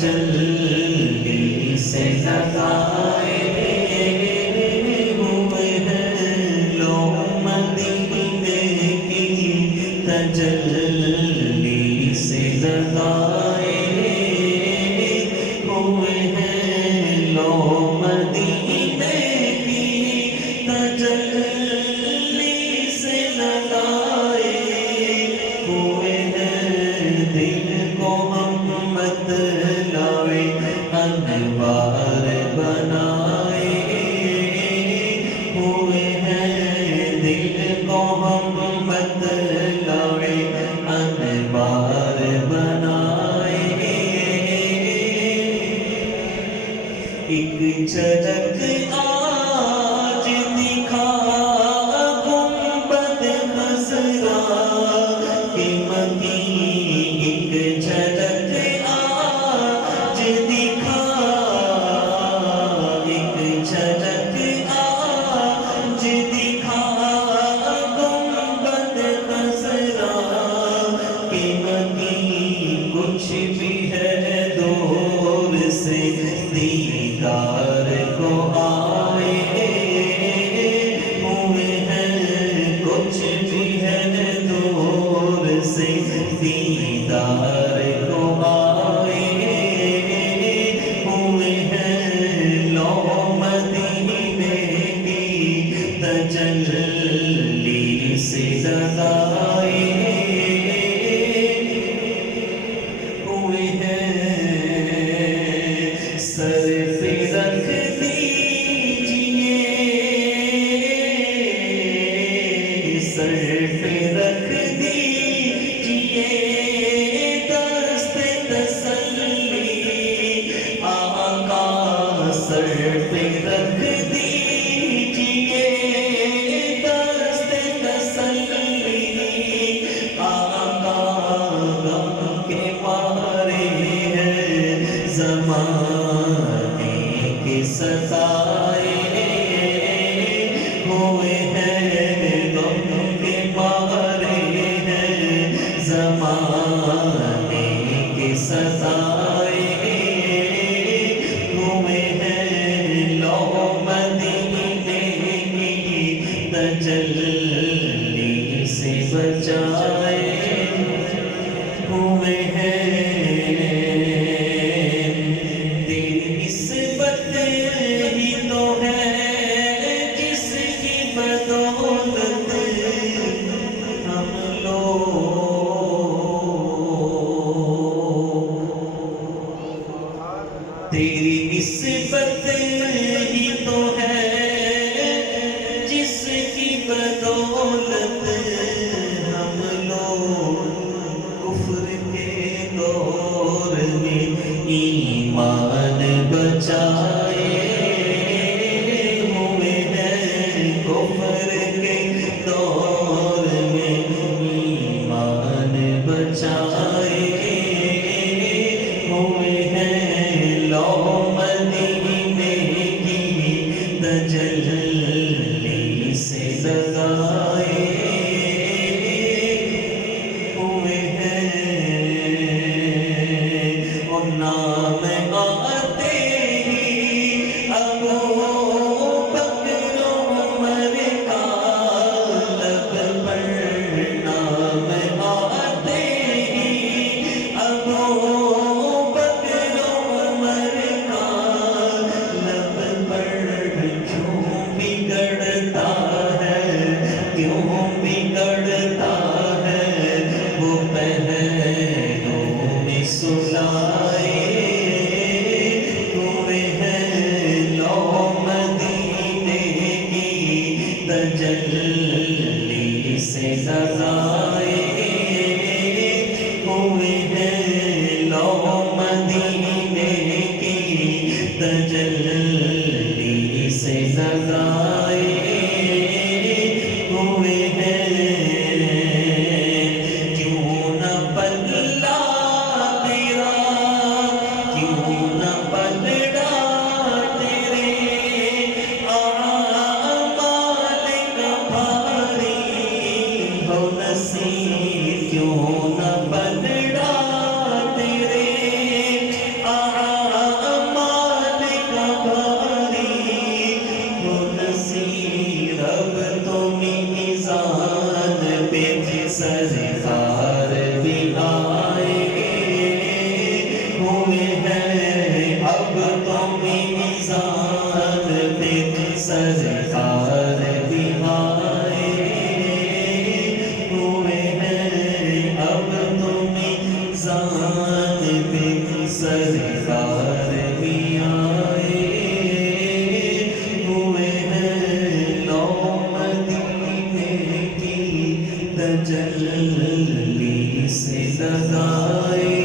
تجلی سے لگائے ہوئے ہیں لوگ مدینے کی تجلی سے لگائے ہوئے ہیں لوگ مدینے کی تجلی سے لگائے ہوئے ہیں دل کو ہم بتلائے انوار بنائے ہوئے ہیں دل کو ہم بتلائے انوار بنائے ایک جھلک آج دکھا گنبد خضرا کی مکین ایک جھلک آج دکھا ایک جھلک آج دکھا گنبد خضرا کی مکین کچھ بھی ہے دور سے دیدار کو آئے ہوئے ہیں کچھ بھی ہے دور سے دیدار کو آئے ہوئے ہیں لو مدینے کی تجلی سے لگائے ہوئے ہیں سر پہ رکھ دیجئے سر پہ رکھ دیجئے دست تسلی آقا سر پہ رکھ دیجئے دست تسلی آقا غم کے مارے ہیں زمانے کے ستائے ہوئے ہیں غم کے مارے ہیں زمانے کے ستائے ہوئے ہیں لو مدینے کی تجلی سے بچائے ہوئے ہیں تیری نسبت ہی تو ہے جس کی بدولت ہم لوگ تیری نسبت ہی تو ہے جس کی بدولت ہم لوگ کفر کے دور میں ایمان بچائے ہوئے ہیں کفر کے دور میں ایمان بچائے ہوئے ہیں لو مدینے کی تجلی سے لگائے ہوئے ہیں اور نام آتے ہی ابو بکر عمر کا لب پر نام آتے ہی ابو بکر عمر کا لب پر کیوں بگڑتا ہے کیوں بگڑتا ہے وہ پہلوں میں سلائے ہوئے ہیں لو مدینے کی تجلی سے لگائے ہوئے ہیں لو مدینے کی تجلی سے لگائے ہوئے ہیں کیوں نہ پلڑا تیرا کیوں نہ پلڑا تیرے اعمال کا بھاری ہو نصیب کیوں نہ پلڑا آئے